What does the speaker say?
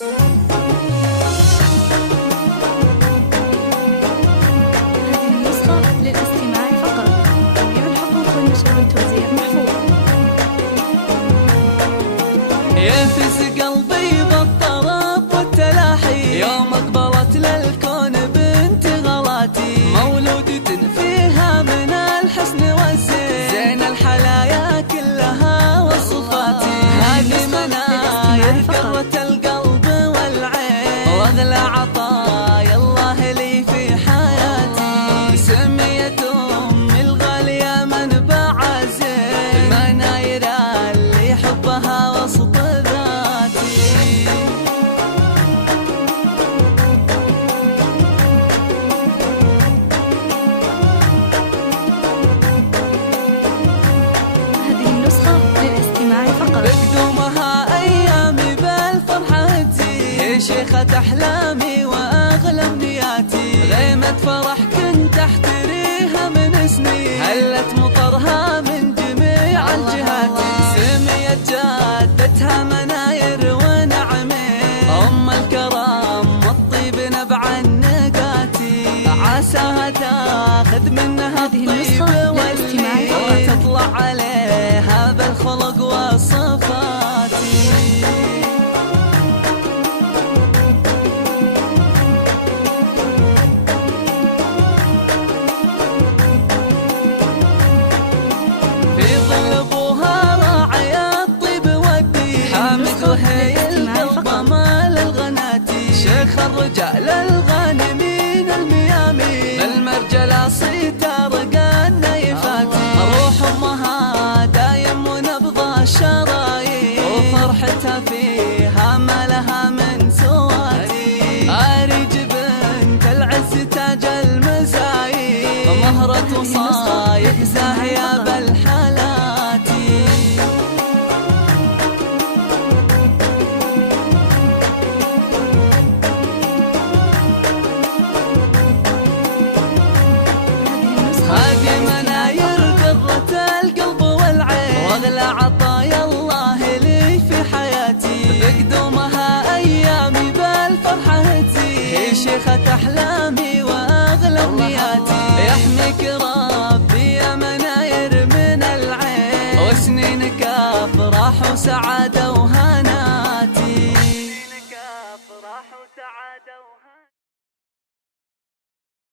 هذه النسخة للاستماع فقط. جميع الحقوق والنشر والتوزيع محفوظ. يفز قلبي بالطرب والتلاحي يوم اقبلت للكون بنت غلاتي، مولودة فيها من الحسن والزين، زين الحلايا كلها وصفاتي. هذه مناير قرة القلب والعين، واغلى عطايا الله لي في حياتي. سميت امي الغالية منبع زين، المناير اللي حبها وسط ذاتي. هذه النسخة للاستماع فقط. بقدومها أيامي بالفرحة تزيد، هي شيخة أحلامي وأغلى أمنياتي. غيمة فرح كنت أحتريها من سنين، هلت مطرها من جميع الجهات. سميت جادتها مناير ونعمين، أم الكرم والطيب نبع النقاتي. عساها تاخذ منها الطيب واللي تطلع عليها بالخلق وصفاتي. في ظل ابوها راعي الطيب والدين، حامد وهي القلب مال الغناتي. شيخ الرجال الغانمين الميامين، بالمرجلة صيت رقى النيفاتي. روح امها دايم ونبض الشرايين، وفرحتها فيها ما لها من سواتي. اريج بنت العز تاج المزايين، مهرة وصايب زاهية بالحالاتي. هذه مناير قرة القلب والعين، واغلى عطايا الله لي في حياتي. بقدومها ايامي بالفرحة تزيد، هي شيخة احلامي واغلى امنياتي. يحميك ربي يا مناير من العين، وسنينك افراح وسعادة